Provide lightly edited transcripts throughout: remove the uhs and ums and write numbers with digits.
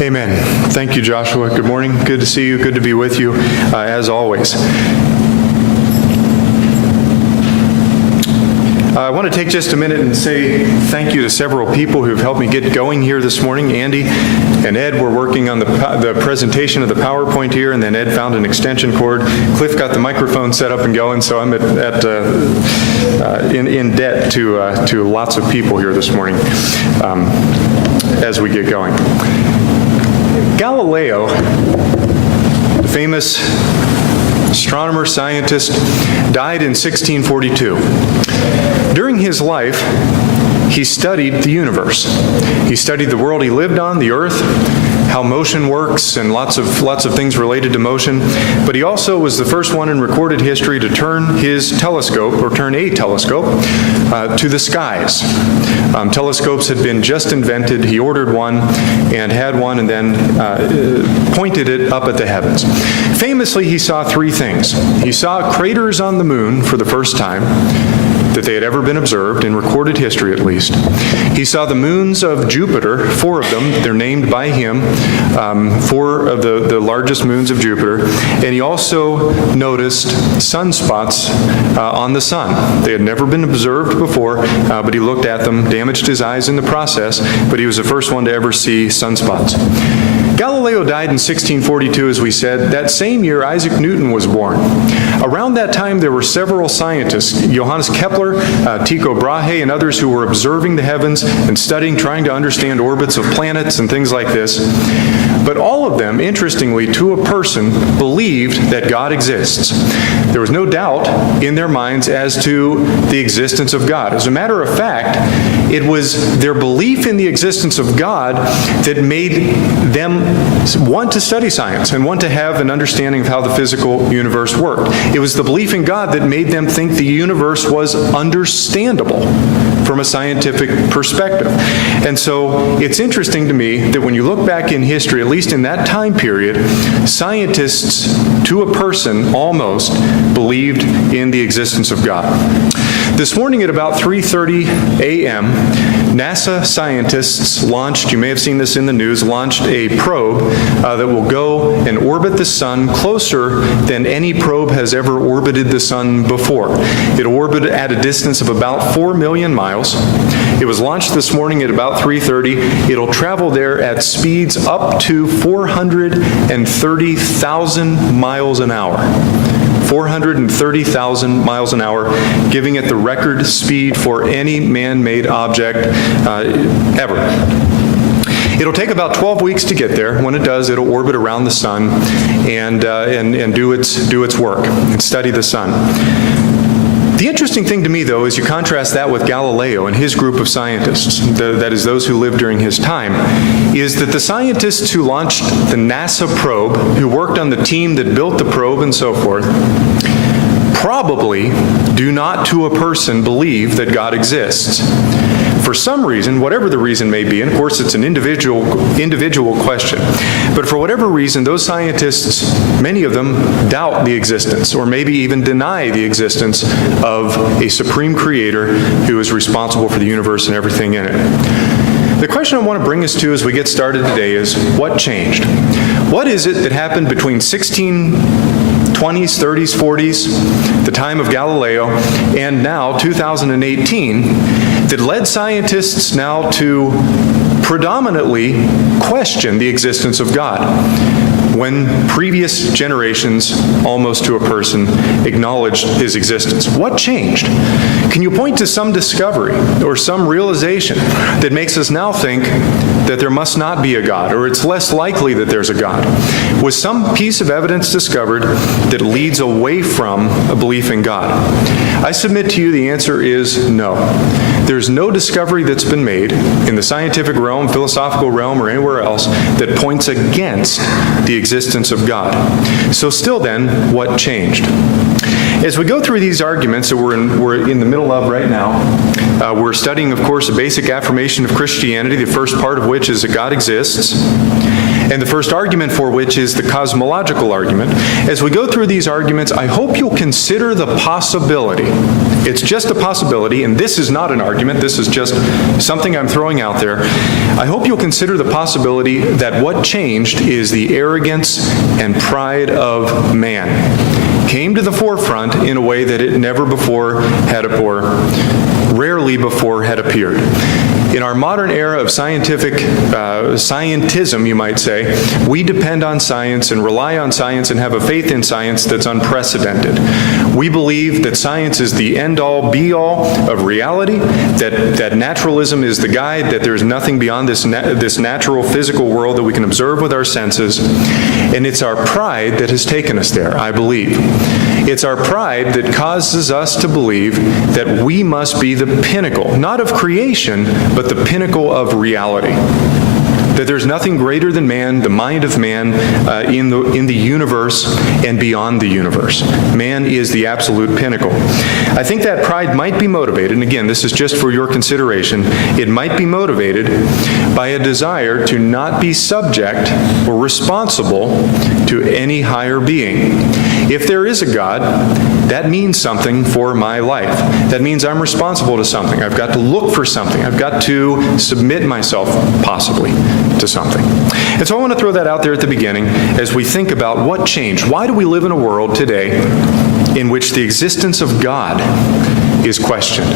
Amen. Thank you, Joshua. Good morning. Good to see you. Good to be with you, as always. I want to take just a minute and say thank you to several people who've helped me get going here this morning. Andy and Ed were working on the presentation of the PowerPoint here, and then Ed found an extension cord. Cliff got the microphone set up and going, so I'm in debt to lots of people here this morning as we get going. Galileo, the famous astronomer, scientist, died in 1642. During his life, he studied the universe. He studied the world he lived on, the earth, how motion works, and lots of things related to motion. But he also was the first one in recorded history to turn his telescope, or turn a telescope, to the skies. Telescopes had been just invented. He ordered one and had one, and then pointed it up at the heavens. Famously, he saw three things. He saw craters on the moon for the first time that they had ever been observed, in recorded history at least. He saw the moons of Jupiter, 4 of them. They're named by him, 4 of the largest moons of Jupiter. And he also noticed sunspots on the sun. They had never been observed before, but he looked at them, damaged his eyes in the process, but he was the first one to ever see sunspots. Galileo died in 1642, as we said. That same year, Isaac Newton was born. Around that time, there were several scientists, Johannes Kepler, Tycho Brahe, and others who were observing the heavens and studying, trying to understand orbits of planets and things like this. But all of them, interestingly, to a person, believed that God exists. There was no doubt in their minds as to the existence of God. As a matter of fact, it was their belief in the existence of God that made them want to study science and want to have an understanding of how the physical universe worked. It was the belief in God that made them think the universe was understandable from a scientific perspective. And so it's interesting to me that when you look back in history, at least in that time period, scientists, to a person almost, believed in the existence of God. This morning at about 3:30 a.m., NASA scientists launched, you may have seen this in the news, launched a probe that will go and orbit the sun closer than any probe has ever orbited the sun before. It'll orbit at a distance of about 4 million miles. It was launched this morning at about 3:30. It'll travel there at speeds up to 430,000 miles an hour. 430,000 miles an hour, giving it the record speed for any man-made object ever. It'll take about 12 weeks to get there. When it does, it'll orbit around the sun and do its work and study the sun. The interesting thing to me, though, is you contrast that with Galileo and his group of scientists, that is, those who lived during his time, is that the scientists who launched the NASA probe, who worked on the team that built the probe and so forth, probably do not to a person believe that God exists. For some reason, whatever the reason may be, and of course it's an individual question, but for whatever reason, those scientists, many of them, doubt the existence, or maybe even deny the existence of a supreme creator who is responsible for the universe and everything in it. The question I want to bring us to as we get started today is, what changed? What is it that happened between 1620s, 30s, 40s, the time of Galileo, and now 2018, that led scientists now to predominantly question the existence of God, when previous generations, almost to a person, acknowledged his existence? What changed? Can you point to some discovery or some realization that makes us now think that there must not be a God, or it's less likely that there's a God? Was some piece of evidence discovered that leads away from a belief in God? I submit to you the answer is no. There's no discovery that's been made in the scientific realm, philosophical realm, or anywhere else that points against the existence of God. So still then, what changed? As we go through these arguments that we're in the middle of right now, we're studying, of course, a basic affirmation of Christianity, the first part of which is that God exists. and the first argument for which is the cosmological argument. As we go through these arguments, I hope you'll consider the possibility. It's just a possibility, and this is not an argument, this is just something I'm throwing out there. I hope you'll consider the possibility that what changed is the arrogance and pride of man. Came to the forefront in a way that it never before had, or rarely before had appeared. In our modern era of scientism, you might say, we depend on science and rely on science and have a faith in science that's unprecedented. We believe that science is the end-all, be-all of reality, that naturalism is the guide, that there's nothing beyond this natural physical world that we can observe with our senses, and it's our pride that has taken us there, I believe. It's our pride that causes us to believe that we must be the pinnacle, not of creation, but the pinnacle of reality. That there's nothing greater than man, the mind of man, in the universe and beyond the universe. Man is the absolute pinnacle. I think that pride might be motivated, and again, this is just for your consideration, it might be motivated by a desire to not be subject or responsible to any higher being. If there is a God, that means something for my life. That means I'm responsible to something. I've got to look for something. I've got to submit myself, possibly, to something. And so I want to throw that out there at the beginning as we think about what changed. Why do we live in a world today in which the existence of God is questioned?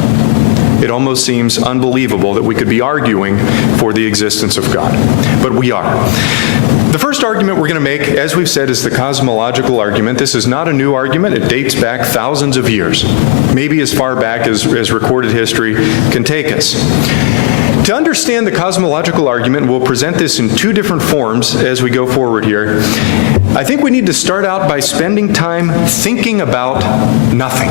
It almost seems unbelievable that we could be arguing for the existence of God, but we are. The first argument we're going to make, as we've said, is the cosmological argument. This is not a new argument. It dates back thousands of years, maybe as far back as recorded history can take us. To understand the cosmological argument, we'll present this in two different forms as we go forward here. I think we need to start out by spending time thinking about nothing.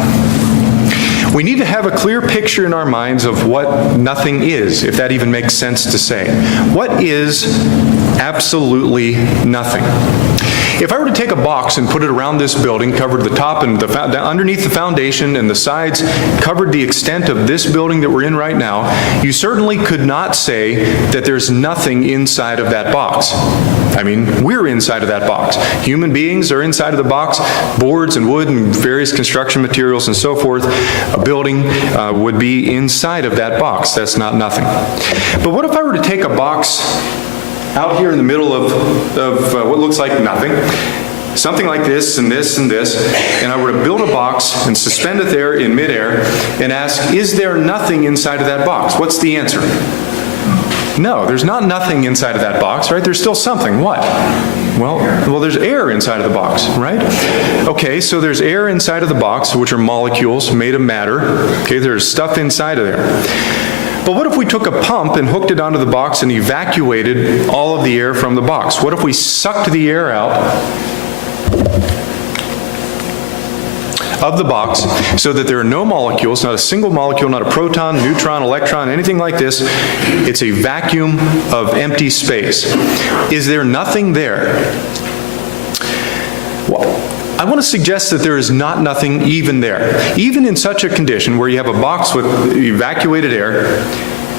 We need to have a clear picture in our minds of what nothing is, if that even makes sense to say. What is absolutely nothing? If I were to take a box and put it around this building, covered the top and underneath the foundation and the sides, covered the extent of this building that we're in right now, you certainly could not say that there's nothing inside of that box. I mean, we're inside of that box. Human beings are inside of the box, boards and wood and various construction materials and so forth. A building would be inside of that box. That's not nothing. But what if I were to take a box out here in the middle of what looks like nothing, something like this and this and this, and I were to build a box and suspend it there in midair and ask, is there nothing inside of that box? What's the answer? No, there's not nothing inside of that box, right? There's still something. What? Well, there's air inside of the box, right? Okay, so there's air inside of the box, which are molecules made of matter. Okay, there's stuff inside of there. But what if we took a pump and hooked it onto the box and evacuated all of the air from the box? What if we sucked the air out of the box so that there are no molecules, not a single molecule, not a proton, neutron, electron, anything like this? It's a vacuum of empty space. Is there nothing there? Well, I want to suggest that there is not nothing even there. Even in such a condition where you have a box with evacuated air,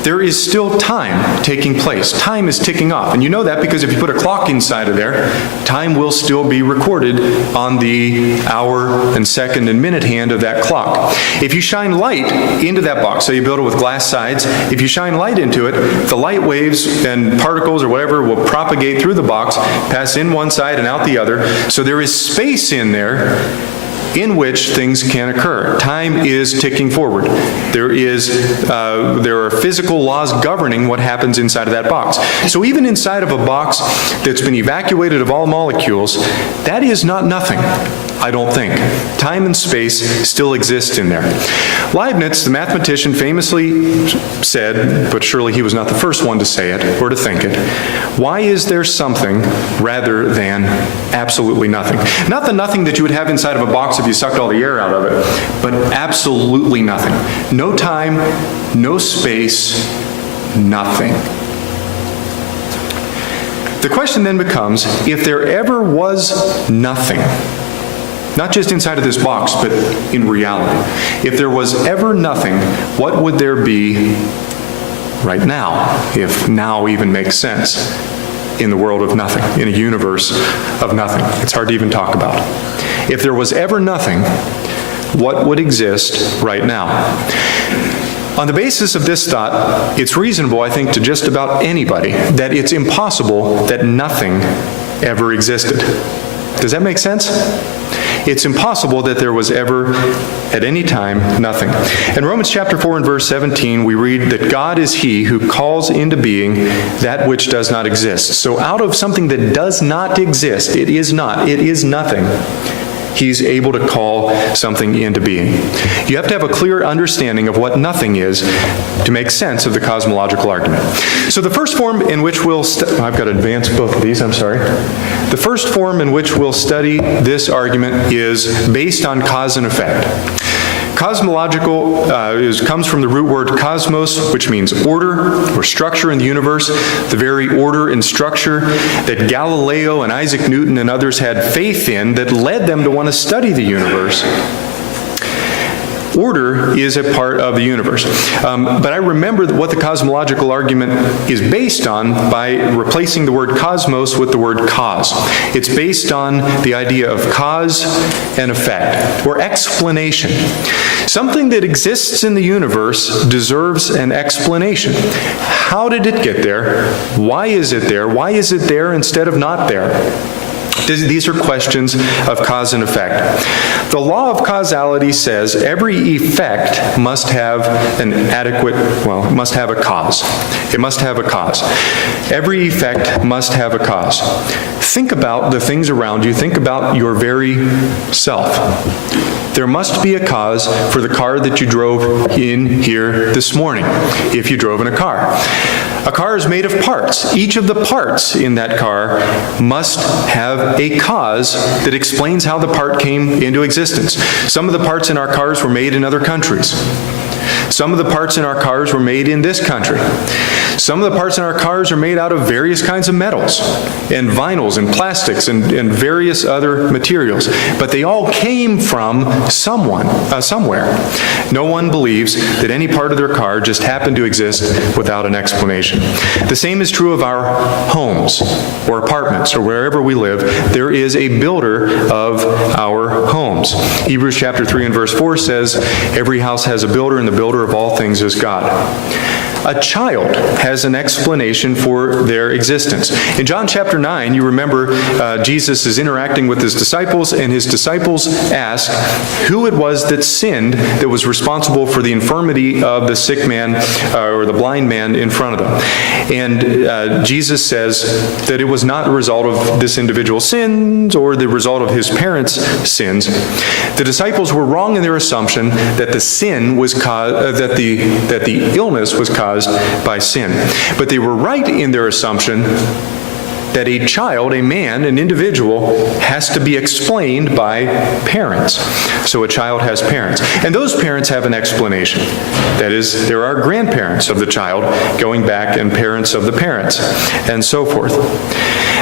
there is still time taking place. Time is ticking off. And you know that because if you put a clock inside of there, time will still be recorded on the hour and second and minute hand of that clock. If you shine light into that box, so you build it with glass sides, if you shine light into it, the light waves and particles or whatever will propagate through the box, pass in one side and out the other. So there is space in there in which things can occur. Time is ticking forward. There are physical laws governing what happens inside of that box. So even inside of a box that's been evacuated of all molecules, that is not nothing, I don't think. Time and space still exist in there. Leibniz, the mathematician, famously said, but surely he was not the first one to say it or to think it, why is there something rather than absolutely nothing? Not the nothing that you would have inside of a box if you sucked all the air out of it, but absolutely nothing. No time, no space, nothing. The question then becomes, if there ever was nothing, not just inside of this box, but in reality, if there was ever nothing, what would there be right now, if now even makes sense? in the world of nothing, in a universe of nothing. It's hard to even talk about. If there was ever nothing, what would exist right now? On the basis of this thought, it's reasonable, I think, to just about anybody that it's impossible that nothing ever existed. Does that make sense? It's impossible that there was ever, at any time, nothing. In Romans chapter 4 and verse 17, we read that God is He who calls into being that which does not exist. So out of something that does not exist, it is nothing, He's able to call something into being. You have to have a clear understanding of what nothing is to make sense of the cosmological argument. So the first form in which we'll I've got to advance both of these, I'm sorry. The first form in which we'll study this argument is based on cause and effect. Cosmological comes from the root word cosmos, which means order or structure in the universe, the very order and structure that Galileo and Isaac Newton and others had faith in that led them to want to study the universe. Order is a part of the universe. But I remember what the cosmological argument is based on by replacing the word cosmos with the word cause. It's based on the idea of cause and effect, or explanation. Something that exists in the universe deserves an explanation. How did it get there? Why is it there? Why is it there instead of not there? These are questions of cause and effect. The law of causality says every effect must have must have a cause. It must have a cause. Every effect must have a cause. Think about the things around you. Think about your very self. There must be a cause for the car that you drove in here this morning, if you drove in a car. A car is made of parts. Each of the parts in that car must have a cause that explains how the part came into existence. Some of the parts in our cars were made in other countries. Some of the parts in our cars were made in this country. Some of the parts in our cars are made out of various kinds of metals and vinyls and plastics and various other materials. But they all came from somewhere. No one believes that any part of their car just happened to exist without an explanation. The same is true of our homes or apartments or wherever we live. There is a builder of our homes. Hebrews chapter 3 and verse 4 says, every house has a builder, and the builder of all things is God. A child has an explanation for their existence. In John chapter 9, you remember Jesus is interacting with his disciples, and his disciples ask who it was that sinned that was responsible for the infirmity of the sick man or the blind man in front of them. And Jesus says that it was not a result of this individual's sins or the result of his parents' sins. The disciples were wrong in their assumption that the sin was caused, that the illness was caused by sin. But they were right in their assumption that a child, a man, an individual, has to be explained by parents. So a child has parents. And those parents have an explanation. That is, there are grandparents of the child going back and parents of the parents, and so forth.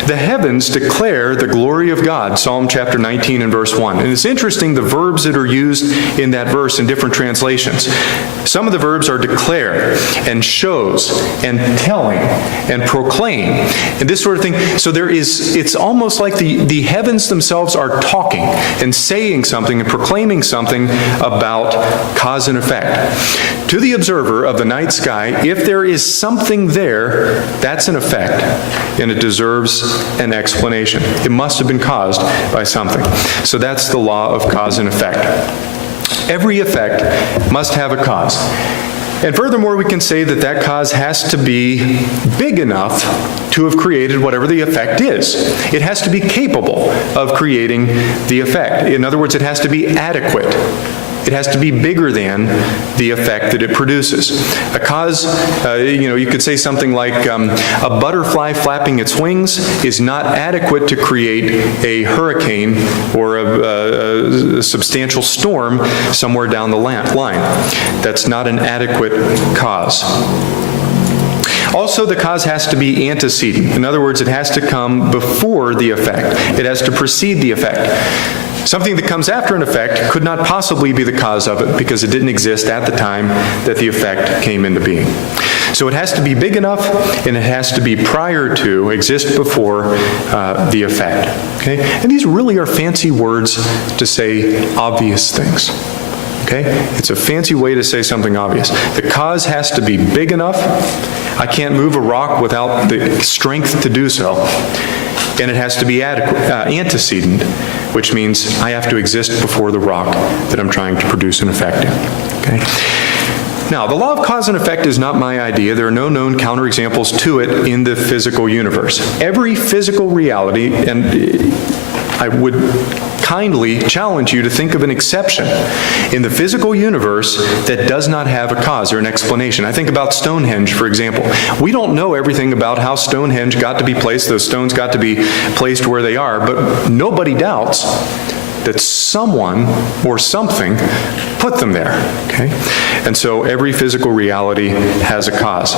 The heavens declare the glory of God, Psalm chapter 19 and verse 1. And it's interesting the verbs that are used in that verse in different translations. Some of the verbs are declare and shows and telling and proclaim and this sort of thing. So it's almost like the heavens themselves are talking and saying something and proclaiming something about cause and effect. To the observer of the night sky, if there is something there, that's an effect, and it deserves an explanation. It must have been caused by something. So that's the law of cause and effect. Every effect must have a cause. And furthermore, we can say that that cause has to be big enough to have created whatever the effect is. It has to be capable of creating the effect. In other words, it has to be adequate. It has to be bigger than the effect that it produces. A cause, you could say something like a butterfly flapping its wings is not adequate to create a hurricane or a substantial storm somewhere down the line. That's not an adequate cause. Also, the cause has to be antecedent. In other words, it has to come before the effect. It has to precede the effect. Something that comes after an effect could not possibly be the cause of it because it didn't exist at the time that the effect came into being. So it has to be big enough, and it has to be prior to, exist before the effect. Okay? And these really are fancy words to say obvious things. Okay? It's a fancy way to say something obvious. The cause has to be big enough. I can't move a rock without the strength to do so. And it has to be antecedent, which means I have to exist before the rock that I'm trying to produce an effect in. Okay? Now, the law of cause and effect is not my idea. There are no known counterexamples to it in the physical universe. Every physical reality, and I would kindly challenge you to think of an exception in the physical universe that does not have a cause or an explanation. I think about Stonehenge, for example. We don't know everything about how Stonehenge got to be placed, those stones got to be placed where they are, but nobody doubts that someone or something put them there, okay? And so every physical reality has a cause.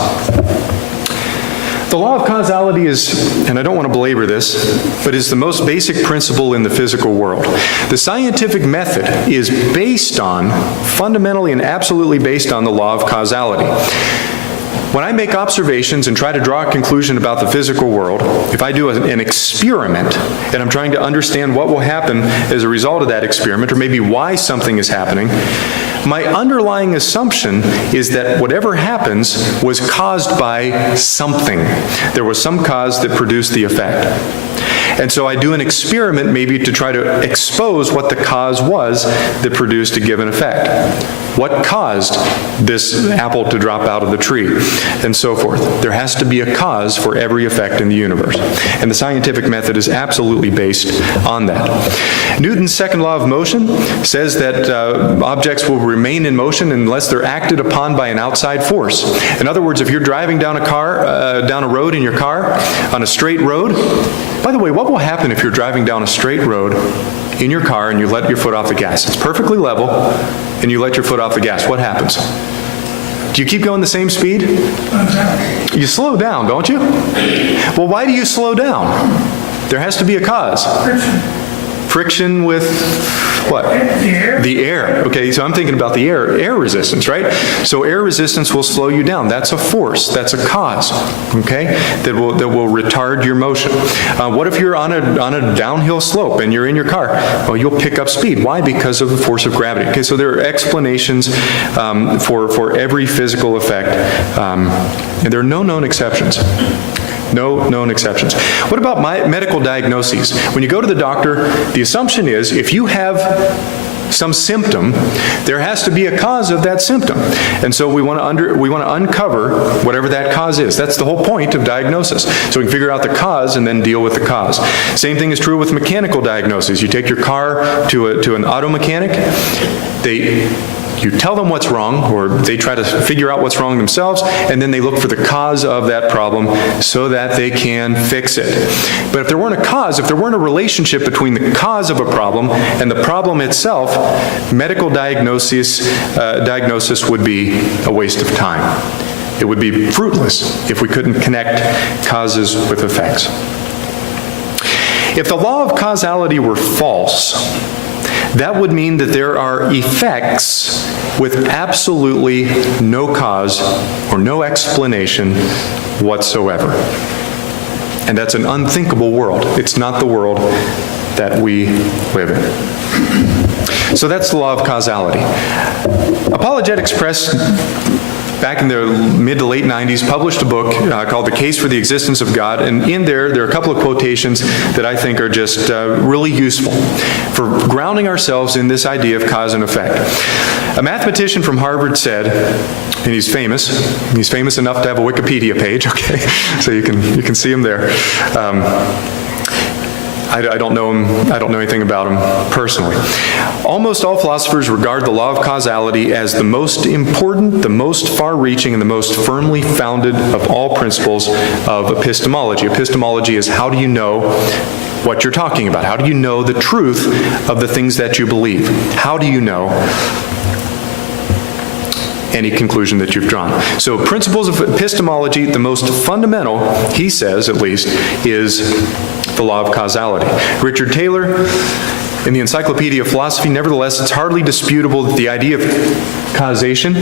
The law of causality is, and I don't want to belabor this, but is the most basic principle in the physical world. The scientific method is based on, fundamentally and absolutely based on the law of causality. When I make observations and try to draw a conclusion about the physical world, if I do an experiment and I'm trying to understand what will happen as a result of that experiment, or maybe why something is happening, my underlying assumption is that whatever happens was caused by something. There was some cause that produced the effect. And so I do an experiment maybe to try to expose what the cause was that produced a given effect. What caused this apple to drop out of the tree? And so forth. There has to be a cause for every effect in the universe. And the scientific method is absolutely based on that. Newton's second law of motion says that objects will remain in motion unless they're acted upon by an outside force. In other words, if you're driving down a road in your car, on a straight road, by the way, what will happen if you're driving down a straight road in your car and you let your foot off the gas? It's perfectly level, and you let your foot off the gas. What happens? Do you keep going the same speed? You slow down, don't you? Well, why do you slow down? There has to be a cause. Friction with what? The air. Okay, so I'm thinking about the air resistance, right? So air resistance will slow you down. That's a force. That's a cause. Okay, that will retard your motion. What if you're on a downhill slope and you're in your car? Well, you'll pick up speed. Why? Because of the force of gravity. Okay, so there are explanations for every physical effect, and there are no known exceptions. No known exceptions. What about medical diagnoses? When you go to the doctor, the assumption is if you have some symptom, there has to be a cause of that symptom. And so we want to uncover whatever that cause is. That's the whole point of diagnosis. So we can figure out the cause and then deal with the cause. Same thing is true with mechanical diagnoses. You take your car to an auto mechanic, you tell them what's wrong, or they try to figure out what's wrong themselves, and then they look for the cause of that problem so that they can fix it. But if there weren't a cause, if there weren't a relationship between the cause of a problem and the problem itself, medical diagnosis would be a waste of time. It would be fruitless if we couldn't connect causes with effects. If the law of causality were false, that would mean that there are effects with absolutely no cause or no explanation whatsoever. And that's an unthinkable world. It's not the world that we live in. So that's the law of causality. Apologetics Press, back in the mid to late 90s, published a book called The Case for the Existence of God, and in there are a couple of quotations that I think are just really useful for grounding ourselves in this idea of cause and effect. A mathematician from Harvard said, and he's famous enough to have a Wikipedia page, okay, so you can see him there. I don't know him, I don't know anything about him personally. Almost all philosophers regard the law of causality as the most important, the most far-reaching, and the most firmly founded of all principles of epistemology. Epistemology is how do you know what you're talking about? How do you know the truth of the things that you believe? How do you know any conclusion that you've drawn? So principles of epistemology, the most fundamental, he says at least, is the law of causality. Richard Taylor, In the Encyclopedia of Philosophy, nevertheless, it's hardly disputable that the idea of causation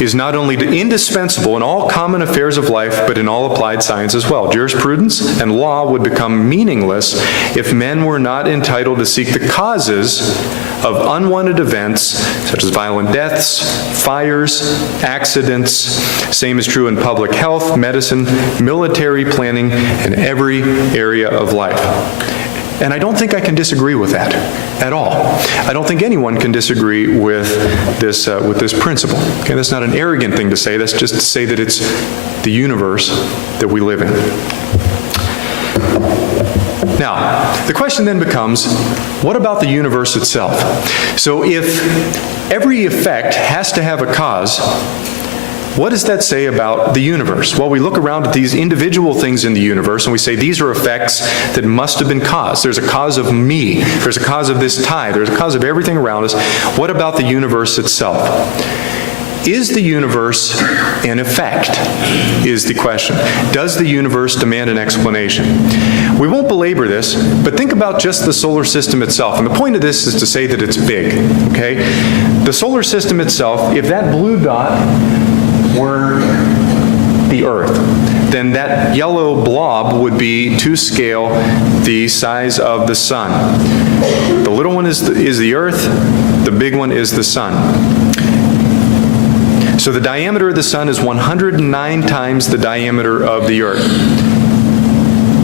is not only indispensable in all common affairs of life, but in all applied science as well. Jurisprudence and law would become meaningless if men were not entitled to seek the causes of unwanted events, such as violent deaths, fires, accidents. Same is true in public health, medicine, military planning, and every area of life. And I don't think I can disagree with that at all. I don't think anyone can disagree with this principle. Okay, that's not an arrogant thing to say. That's just to say that it's the universe that we live in. Now, the question then becomes, what about the universe itself? So if every effect has to have a cause, what does that say about the universe? Well, we look around at these individual things in the universe and we say these are effects that must have been caused. There's a cause of me. There's a cause of this tide. There's a cause of everything around us. What about the universe itself? Is the universe an effect, is the question. Does the universe demand an explanation? We won't belabor this, but think about just the solar system itself. And the point of this is to say that it's big, okay? The solar system itself, if that blue dot were the Earth, then that yellow blob would be, to scale, the size of the sun. The little one is the Earth, the big one is the sun. So the diameter of the sun is 109 times the diameter of the Earth.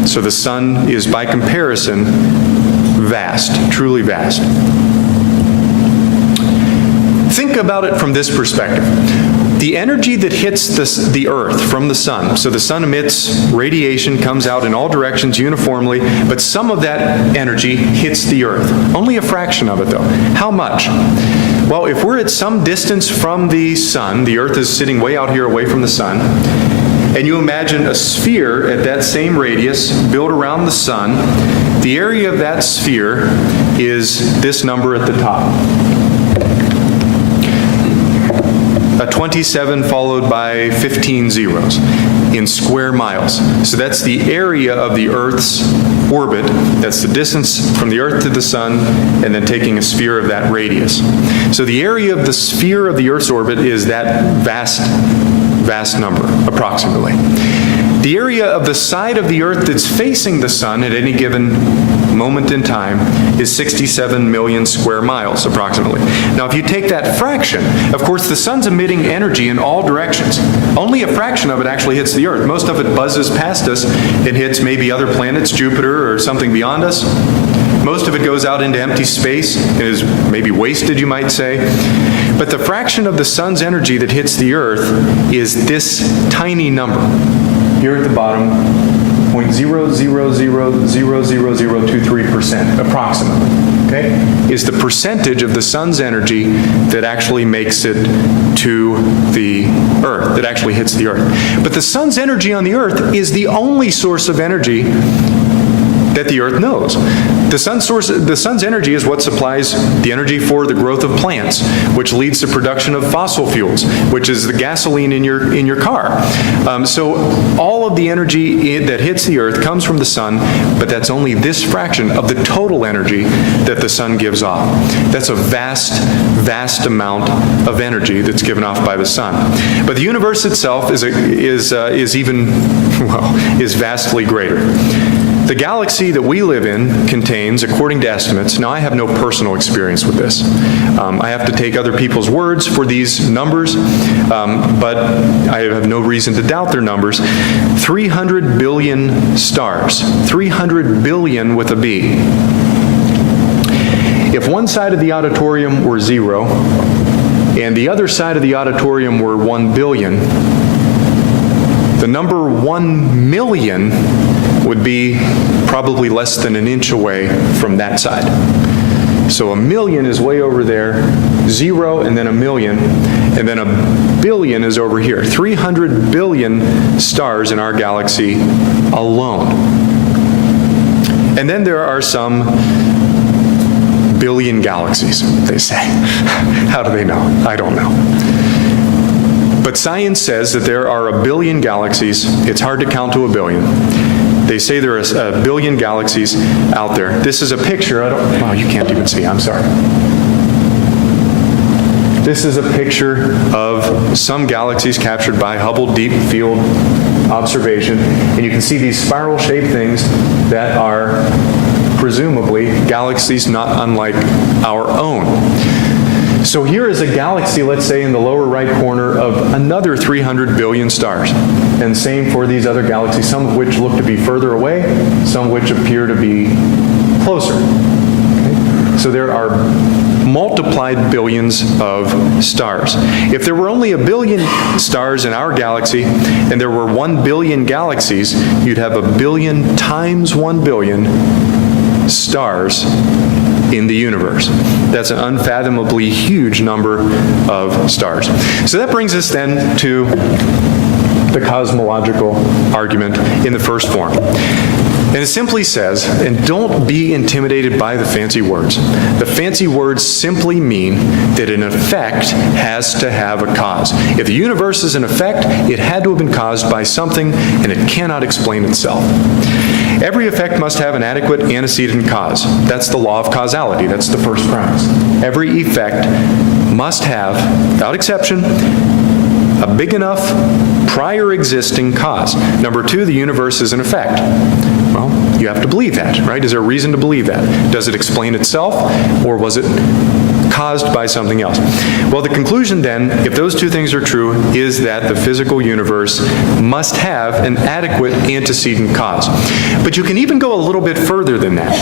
So the sun is, by comparison, vast, truly vast. Think about it from this perspective. The energy that hits the Earth from the sun, so the sun emits radiation, comes out in all directions uniformly, but some of that energy hits the Earth. Only a fraction of it, though. How much? Well, if we're at some distance from the sun, the Earth is sitting way out here away from the sun, and you imagine a sphere at that same radius built around the sun, the area of that sphere is this number at the top. A 27 followed by 15 zeros in square miles. So that's the area of the Earth's orbit. That's the distance from the Earth to the sun, and then taking a sphere of that radius. So the area of the sphere of the Earth's orbit is that vast number, approximately. The area of the side of the Earth that's facing the sun at any given moment in time is 67 million square miles, approximately. Now, if you take that fraction, of course, the sun's emitting energy in all directions. Only a fraction of it actually hits the Earth. Most of it buzzes past us and hits maybe other planets, Jupiter, or something beyond us. Most of it goes out into empty space and is maybe wasted, you might say. But the fraction of the sun's energy that hits the Earth is this tiny number. Here at the bottom, 0.0000023%, approximately, okay, is the percentage of the sun's energy that actually makes it to the Earth, that actually hits the Earth. But the sun's energy on the Earth is the only source of energy that the Earth knows. The sun's energy is what supplies the energy for the growth of plants, which leads to production of fossil fuels, which is the gasoline in your car. So all of the energy that hits the Earth comes from the sun, but that's only this fraction of the total energy that the sun gives off. That's a vast amount of energy that's given off by the sun. But the universe itself is vastly greater. The galaxy that we live in contains, according to estimates, now I have no personal experience with this. I have to take other people's words for these numbers, but I have no reason to doubt their numbers. 300 billion stars, 300 billion with a B. If one side of the auditorium were 0, and the other side of the auditorium were 1 billion, the number 1 million would be probably less than an inch away from that side. So 1 million is way over there, 0 and then 1 million, and then 1 billion is over here. 300 billion stars in our galaxy alone. And then there are some billion galaxies, they say. How do they know? I don't know. But science says that there are 1 billion galaxies. It's hard to count to 1 billion. They say there are a billion galaxies out there. This is a picture. Oh, you can't even see. I'm sorry. This is a picture of some galaxies captured by Hubble Deep Field Observation. And you can see these spiral-shaped things that are presumably galaxies not unlike our own. So here is a galaxy, let's say, in the lower right corner of another 300 billion stars. And same for these other galaxies, some of which look to be further away, some of which appear to be closer. Okay? So there are multiplied billions of stars. If there were only a billion stars in our galaxy, and there were 1 billion galaxies, you'd have a billion times 1 billion stars in the universe. That's an unfathomably huge number of stars. So that brings us then to the cosmological argument in the first form. And it simply says, and don't be intimidated by the fancy words. The fancy words simply mean that an effect has to have a cause. If the universe is an effect, it had to have been caused by something, and it cannot explain itself. Every effect must have an adequate antecedent cause. That's the law of causality. That's the first premise. Every effect must have, without exception, a big enough prior existing cause. Number two, the universe is an effect. Well, you have to believe that, right? Is there a reason to believe that? Does it explain itself, or was it caused by something else? Well, the conclusion then, if those two things are true, is that the physical universe must have an adequate antecedent cause. But you can even go a little bit further than that.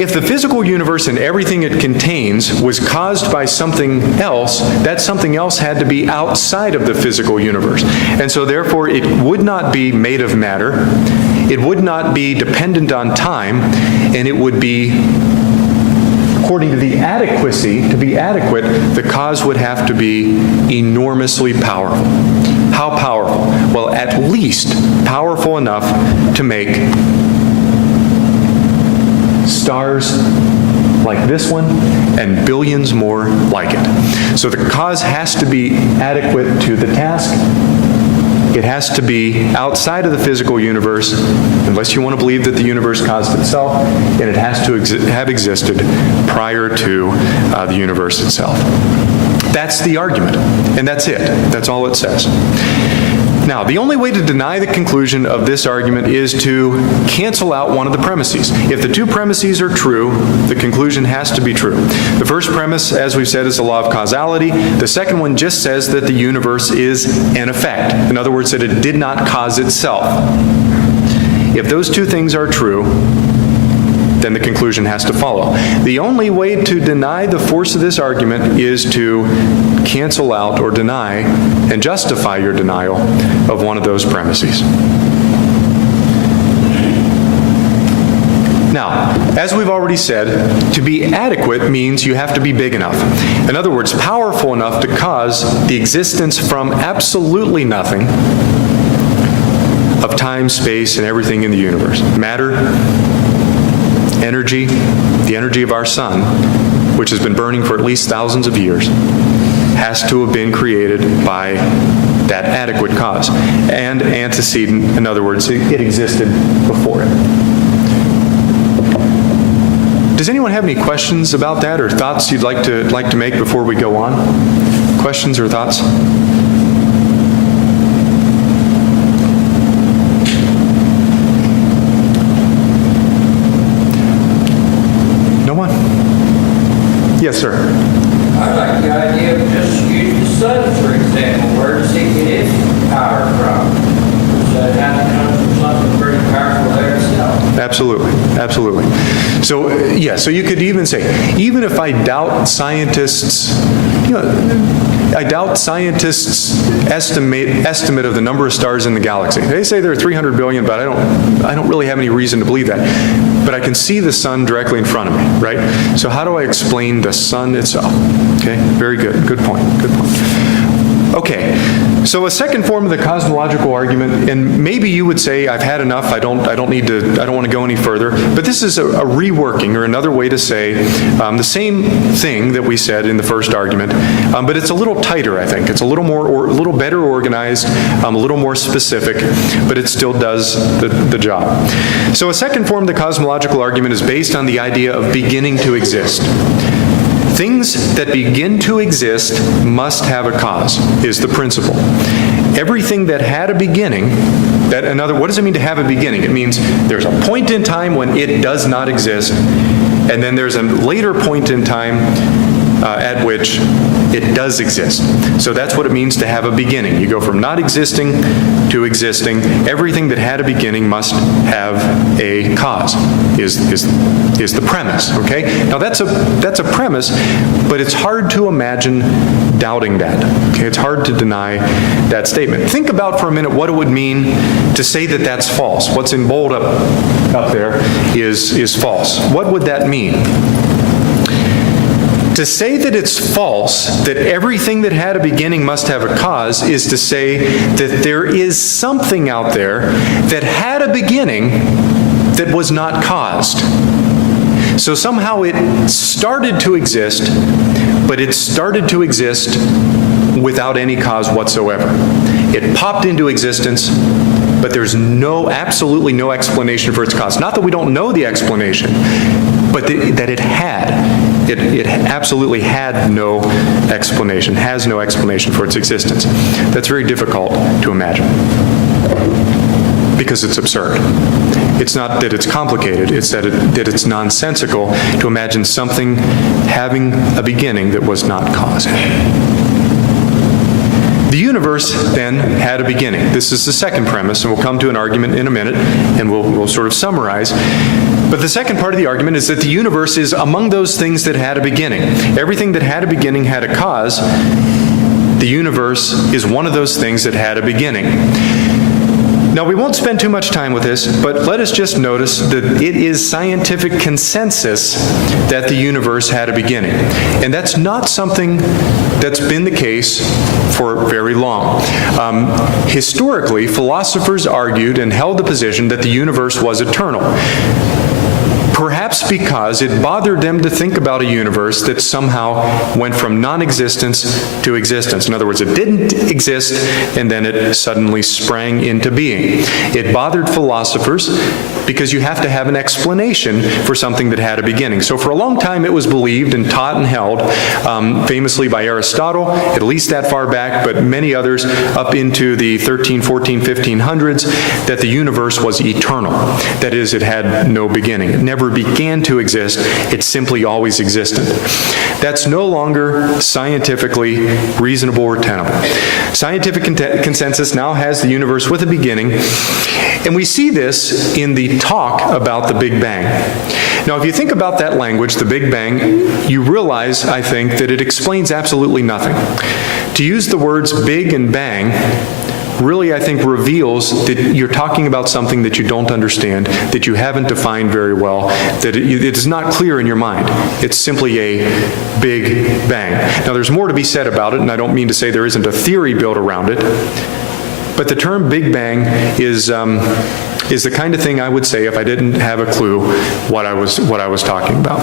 If the physical universe and everything it contains was caused by something else, that something else had to be outside of the physical universe. And so therefore it would not be made of matter, it would not be dependent on time, and it would be, according to the adequacy, to be adequate, the cause would have to be enormously powerful. How powerful? Well, at least powerful enough to make stars like this one and billions more like it. So the cause has to be adequate to the task. It has to be outside of the physical universe, unless you want to believe that the universe caused itself, and it has to have existed prior to the universe itself. That's the argument, and that's it. That's all it says. Now, the only way to deny the conclusion of this argument is to cancel out one of the premises. If the two premises are true, the conclusion has to be true. The first premise, as we've said, is the law of causality. The second one just says that the universe is an effect. In other words, that it did not cause itself. If those two things are true, then the conclusion has to follow. The only way to deny the force of this argument is to cancel out or deny and justify your denial of one of those premises. Now, as we've already said, to be adequate means you have to be big enough. In other words, powerful enough to cause the existence from absolutely nothing of time, space, and everything in the universe. Matter, energy, the energy of our sun, which has been burning for at least thousands of years, has to have been created by that adequate cause and antecedent. In other words, it existed before it. Does anyone have any questions about that or thoughts you'd like to make before we go on? Questions or thoughts? No one? Yes, sir. I like the idea of just use the sun, for example. Where does it get its power from? So it has to come from something pretty powerful there itself. Absolutely, absolutely. So, yeah, so you could even say, even if I doubt scientists' estimate of the number of stars in the galaxy. They say there are 300 billion, but I don't really have any reason to believe that. But I can see the sun directly in front of me, right? So how do I explain the sun itself? Okay, very good. Good point. Good point. Okay. So a second form of the cosmological argument, and maybe you would say, I've had enough, I don't want to go any further, but this is a reworking, or another way to say the same thing that we said in the first argument, but it's a little tighter, I think. It's a little better organized, a little more specific, but it still does the job. So a second form of the cosmological argument is based on the idea of beginning to exist. Things that begin to exist must have a cause, is the principle. Everything that had a beginning, what does it mean to have a beginning? It means there's a point in time when it does not exist, and then there's a later point in time at which it does exist. So that's what it means to have a beginning. You go from not existing to existing. Everything that had a beginning must have a cause, is the premise, okay? Now that's a premise, but it's hard to imagine doubting that, okay? It's hard to deny that statement. Think about for a minute what it would mean to say that that's false. What's in bold up there is false. What would that mean? To say that it's false, that everything that had a beginning must have a cause, is to say that there is something out there that had a beginning that was not caused. So somehow it started to exist, but it started to exist without any cause whatsoever. It popped into existence, but there's absolutely no explanation for its cause. Not that we don't know the explanation, but that it had. It absolutely had no explanation, has no explanation for its existence. That's very difficult to imagine, because it's absurd. It's not that it's complicated, it's that it's nonsensical to imagine something having a beginning that was not caused. The universe then had a beginning. This is the second premise, and we'll come to an argument in a minute, and we'll sort of summarize. But the second part of the argument is that the universe is among those things that had a beginning. Everything that had a beginning had a cause. The universe is one of those things that had a beginning. Now, we won't spend too much time with this, but let us just notice that it is scientific consensus that the universe had a beginning. And that's not something that's been the case for very long. Historically, philosophers argued and held the position that the universe was eternal. Perhaps because it bothered them to think about a universe that somehow went from non-existence to existence. In other words, it didn't exist, and then it suddenly sprang into being. It bothered philosophers because you have to have an explanation for something that had a beginning. So for a long time, it was believed and taught and held, famously by Aristotle, at least that far back, but many others up into the 13, 14, 1500s, that the universe was eternal. That is, it had no beginning. It never began to exist, it simply always existed. That's no longer scientifically reasonable or tenable. Scientific consensus now has the universe with a beginning, and we see this in the talk about the Big Bang. Now, if you think about that language, the Big Bang, you realize, I think, that it explains absolutely nothing. To use the words big and bang really, I think, reveals that you're talking about something that you don't understand, that you haven't defined very well, that it is not clear in your mind. It's simply a big bang. Now, there's more to be said about it, and I don't mean to say there isn't a theory built around it, but the term Big Bang is the kind of thing I would say if I didn't have a clue what I was talking about.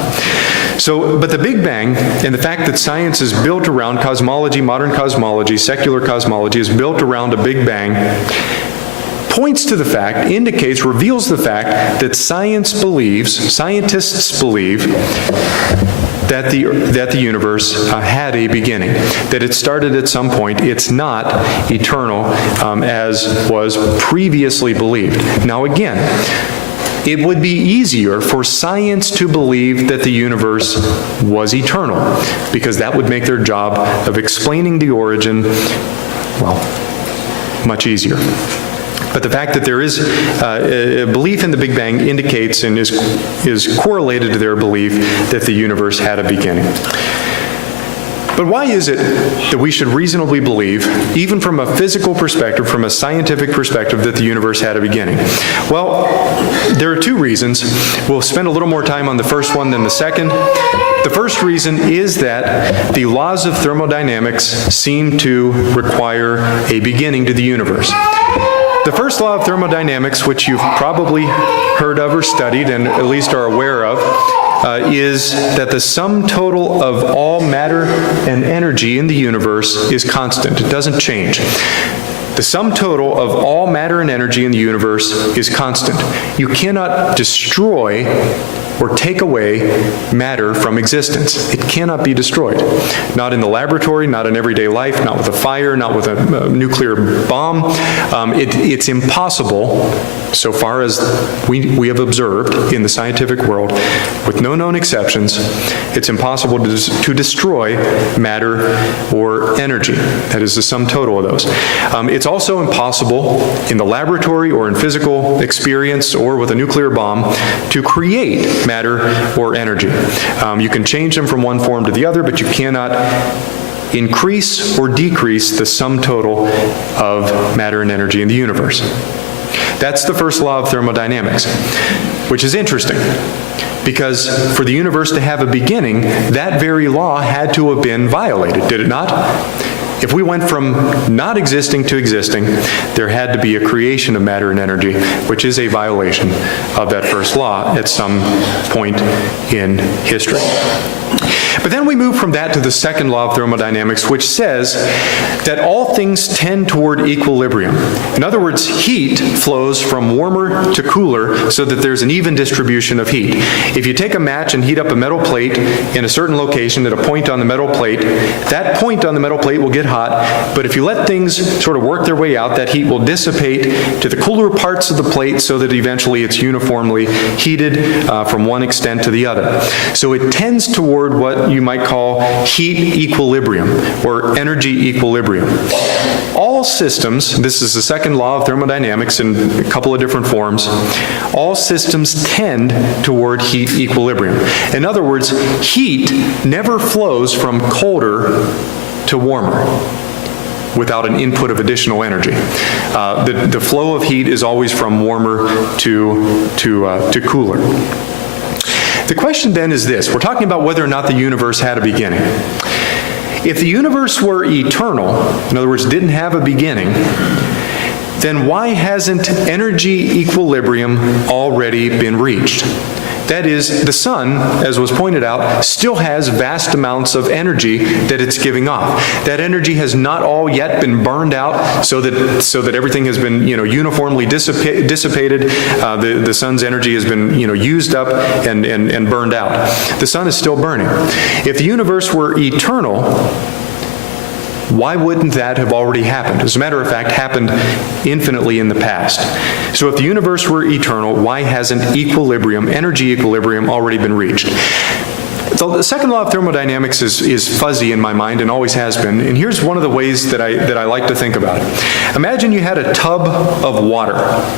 So, but the Big Bang and the fact that science is built around cosmology, modern cosmology, secular cosmology is built around a Big Bang, points to the fact, indicates, reveals the fact that scientists believe that the universe had a beginning, that it started at some point. It's not eternal as was previously believed. Now again, it would be easier for science to believe that the universe was eternal, because that would make their job of explaining the origin, well, much easier. But the fact that there is a belief in the Big Bang indicates and is correlated to their belief that the universe had a beginning. But why is it that we should reasonably believe, even from a physical perspective, from a scientific perspective, that the universe had a beginning? Well, There are two reasons. We'll spend a little more time on the first one than the second. The first reason is that the laws of thermodynamics seem to require a beginning to the universe. The first law of thermodynamics, which you've probably heard of or studied and at least are aware of, is that the sum total of all matter and energy in the universe is constant. It doesn't change. The sum total of all matter and energy in the universe is constant. You cannot destroy or take away matter from existence. It cannot be destroyed. Not in the laboratory, not in everyday life, not with a fire, not with a nuclear bomb. It's impossible, so far as we have observed in the scientific world, with no known exceptions, it's impossible to destroy matter or energy. That is the sum total of those. It's also impossible in the laboratory or in physical experience or with a nuclear bomb to create matter or energy. You can change them from one form to the other, but you cannot increase or decrease the sum total of matter and energy in the universe. That's the first law of thermodynamics, which is interesting, because for the universe to have a beginning, that very law had to have been violated, did it not? If we went from not existing to existing, there had to be a creation of matter and energy, which is a violation of that first law at some point in history. But then we move from that to the second law of thermodynamics, which says that all things tend toward equilibrium. In other words, heat flows from warmer to cooler so that there's an even distribution of heat. If you take a match and heat up a metal plate in a certain location at a point on the metal plate, that point on the metal plate will get hot, but if you let things sort of work their way out, that heat will dissipate to the cooler parts of the plate so that eventually it's uniformly heated from one extent to the other. So it tends toward what you might call heat equilibrium or energy equilibrium. All systems, this is the second law of thermodynamics in a couple of different forms, all systems tend toward heat equilibrium. In other words, heat never flows from colder to warmer without an input of additional energy. The flow of heat is always from warmer to cooler. The question then is this. We're talking about whether or not the universe had a beginning. If the universe were eternal, in other words, didn't have a beginning, then why hasn't energy equilibrium already been reached? That is, the sun, as was pointed out, still has vast amounts of energy that it's giving off. That energy has not all yet been burned out so that everything has been uniformly dissipated. The sun's energy has been used up and burned out. The sun is still burning. If the universe were eternal, why wouldn't that have already happened? As a matter of fact, happened infinitely in the past. So if the universe were eternal, why hasn't energy equilibrium already been reached? The second law of thermodynamics is fuzzy in my mind and always has been, and here's one of the ways that I like to think about it. Imagine you had a tub of water,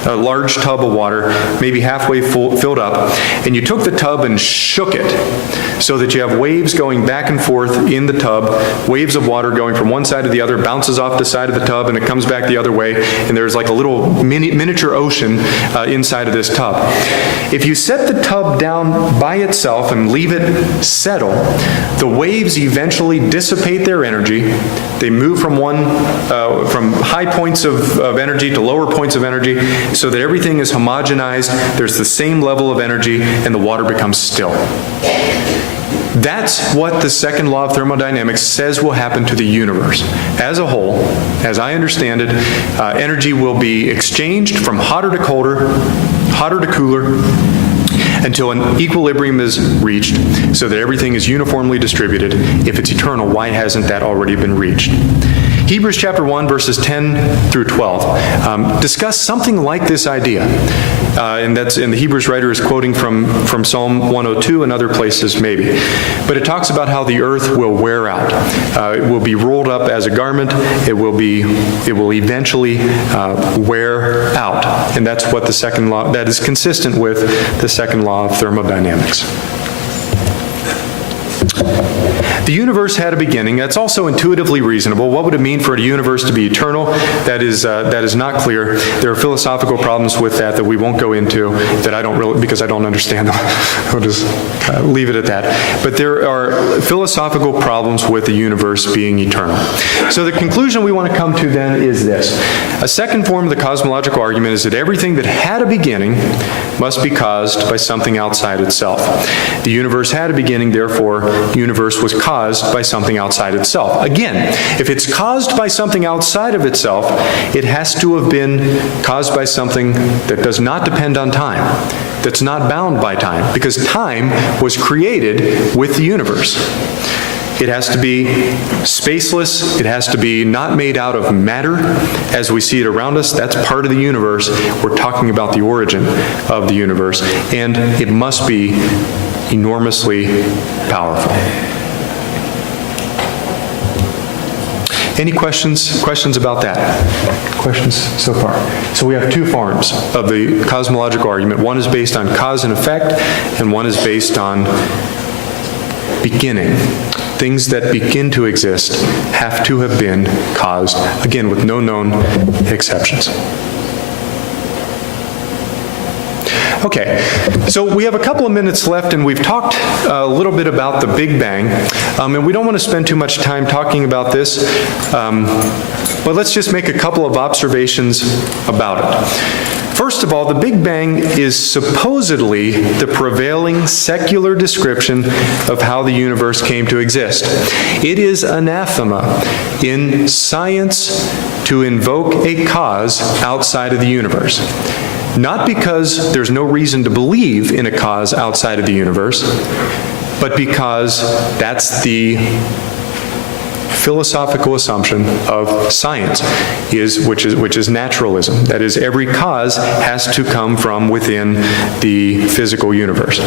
a large tub of water, maybe halfway filled up, and you took the tub and shook it so that you have waves going back and forth in the tub, waves of water going from one side to the other, bounces off the side of the tub, and it comes back the other way, and there's like a little miniature ocean inside of this tub. If you set the tub down by itself and leave it settle, the waves eventually dissipate their energy. They move from high points of energy to lower points of energy so that everything is homogenized, there's the same level of energy, and the water becomes still. That's what the second law of thermodynamics says will happen to the universe. As a whole, as I understand it, energy will be exchanged from hotter to colder, hotter to cooler, until an equilibrium is reached so that everything is uniformly distributed. If it's eternal, why hasn't that already been reached? Hebrews chapter 1, verses 10 through 12 discuss something like this idea. And the Hebrews writer is quoting from Psalm 102 and other places maybe. But it talks about how the earth will wear out. It will be rolled up as a garment. It will eventually wear out. And that's what the second law, that is consistent with the second law of thermodynamics. The universe had a beginning. That's also intuitively reasonable. What would it mean for a universe to be eternal? That is not clear. There are philosophical problems with that we won't go into, that I don't really, because I don't understand them. I'll just leave it at that. But there are philosophical problems with the universe being eternal. So the conclusion we want to come to then is this. A second form of the cosmological argument is that everything that had a beginning must be caused by something outside itself. The universe had a beginning, therefore, the universe was caused by something outside itself. Again, if it's caused by something outside of itself, it has to have been caused by something that does not depend on time, that's not bound by time, because time was created with the universe. It has to be spaceless. It has to be not made out of matter as we see it around us. That's part of the universe. We're talking about the origin of the universe. And it must be enormously powerful. Any questions about that? Questions so far? So we have two forms of the cosmological argument. One is based on cause and effect, and one is based on beginning. Things that begin to exist have to have been caused, again, with no known exceptions. Okay, so we have a couple of minutes left, and we've talked a little bit about the Big Bang, and we don't want to spend too much time talking about this, but let's just make a couple of observations about it. First of all, the Big Bang is supposedly the prevailing secular description of how the universe came to exist. It is anathema in science to invoke a cause outside of the universe. Not because there's no reason to believe in a cause outside of the universe, but because that's the philosophical assumption of science, which is naturalism. That is, every cause has to come from within the physical universe.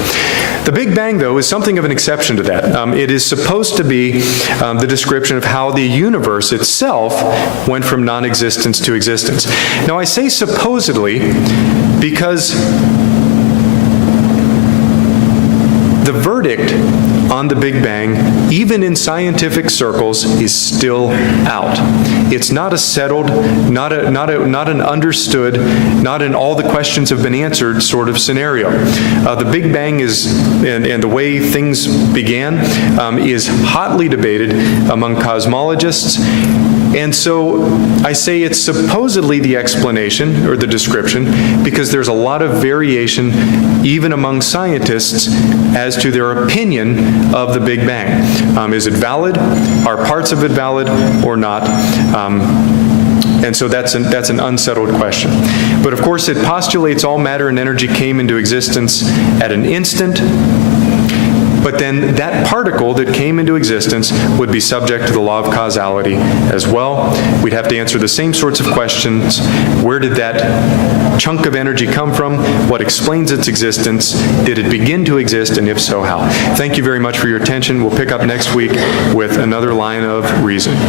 The Big Bang, though, is something of an exception to that. It is supposed to be the description of how the universe itself went from non-existence to existence. Now, I say supposedly because the verdict on the Big Bang, even in scientific circles, is still out. It's not a settled, not an understood, not an all the questions have been answered sort of scenario. The Big Bang is, and the way things began, is hotly debated among cosmologists. And so I say it's supposedly the explanation or the description because there's a lot of variation even among scientists as to their opinion of the Big Bang. Is it valid? Are parts of it valid or not? And so that's an unsettled question. But of course it postulates all matter and energy came into existence at an instant. But then that particle that came into existence would be subject to the law of causality as well. We'd have to answer the same sorts of questions. Where did that chunk of energy come from? What explains its existence? Did it begin to exist, and if so, how? Thank you very much for your attention. We'll pick up next week with another line of reasoning.